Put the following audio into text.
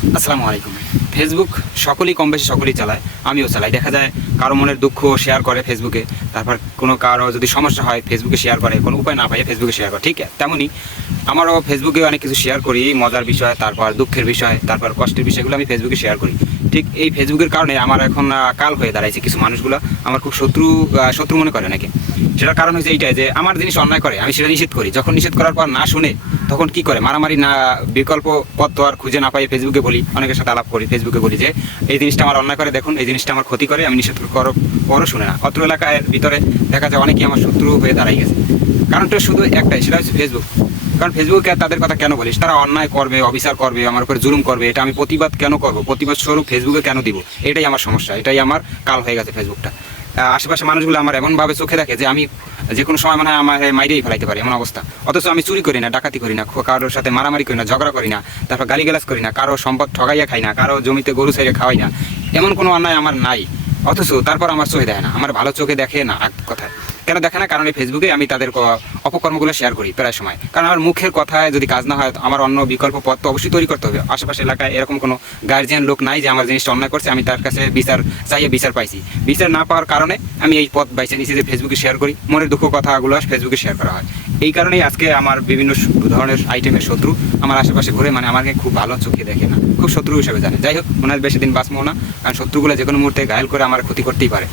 আসসালামু আলাইকুম। ফেসবুক সকলেই কম বেশি সকলেই চালায়, আমিও চালাই। দেখা যায় কারো মনের দুঃখ শেয়ার করে ফেসবুকে, তারপর কোনো কারো যদি সমস্যা হয় ফেসবুকে শেয়ার করে, কোনো উপায় না পাইয়ে ফেসবুকে শেয়ার করে। ঠিক তেমনই আমারও ফেসবুকে অনেক কিছু শেয়ার করি, মজার বিষয়, তারপর দুঃখের বিষয়, তারপর কষ্টের বিষয়গুলো আমি ফেসবুকে শেয়ার করি। ঠিক এই ফেসবুকের কারণে আমার এখন কাল হয়ে দাঁড়াইছে। কিছু মানুষগুলো আমার খুব শত্রু মনে করে নাকি। সেটার কারণ হচ্ছে এইটাই যে আমার জিনিস অন্যায় করে আমি সেটা নিষেধ করি, যখন নিষেধ করার পর না শুনে তখন কি করে মারামারি, না বিকল্প পথ তো আর খুঁজে না পাই ফেসবুকে বলি, অনেকের সাথে আলাপ করি, ফেসবুকে বলি যে এই জিনিসটা আমার অন্যায় করে, দেখুন এই জিনিসটা আমার ক্ষতি করে, আমি নিষেধ করার পরও শুনে না। অত্র এলাকার ভিতরে দেখা যায় অনেকেই আমার শত্রু হয়ে দাঁড়াই গেছে। কারণটা শুধু একটাই, সেটা হচ্ছে ফেসবুক। কারণ ফেসবুকে তাদের কথা কেন বলিস, তারা অন্যায় করবে, অবিচার করবে, আমার উপরে জুলুম করবে, এটা আমি প্রতিবাদ কেন করব, প্রতিবাদ স্বরূপ ফেসবুকে কেন দিব, এটাই আমার সমস্যা, এটাই আমার কাল হয়ে গেছে ফেসবুকটা। আশেপাশে মানুষগুলো আমার এমনভাবে চোখে দেখে যে আমি যে কোনো সময় মনে হয় আমার মাইরেই ফেলাইতে পারি, এমন অবস্থা। অথচ আমি চুরি করি না, ডাকাতি করি না, কারোর সাথে মারামারি করি না, ঝগড়া করি না, তারপর গালিগালাজ করি না, কারো সম্পদ ঠগাইয়া খাই না, কারো জমিতে গরু ছেড়ে খাওয়াই না, এমন কোনো অন্যায় আমার নাই। অথচ তারপর আমার চোখে দেখে না, আমার ভালো চোখে দেখে না। এক কথায় কেন দেখে না? কারণ এই ফেসবুকে আমি তাদের অপকর্মগুলো শেয়ার করি প্রায় সময়। কারণ আমার মুখের কথায় যদি কাজ না হয়, আমার অন্য বিকল্প পথ তো অবশ্যই তৈরি করতে হবে। আশেপাশে এলাকায় এরকম কোনো গার্জিয়ান লোক নাই যে আমার জিনিসটা অন্যায় করছে, আমি তার কাছে বিচার পাইছি। বিচার না পাওয়ার কারণে আমি এই পথ বাইছে নিয়েছি যে ফেসবুকে শেয়ার করি, মনের দুঃখ কথাগুলো ফেসবুকে শেয়ার করা হয়। এই কারণেই আজকে আমার বিভিন্ন ধরনের আইটেমের শত্রু আমার আশেপাশে ঘুরে, মানে আমাকে খুব ভালো চোখে দেখে না, খুব শত্রু হিসেবে জানে। যাই হোক, মনে হয় বেশি দিন বাঁচবো না, কারণ শত্রুগুলো যে কোনো মুহূর্তে ঘায়ল করে আমার ক্ষতি করতেই পারে।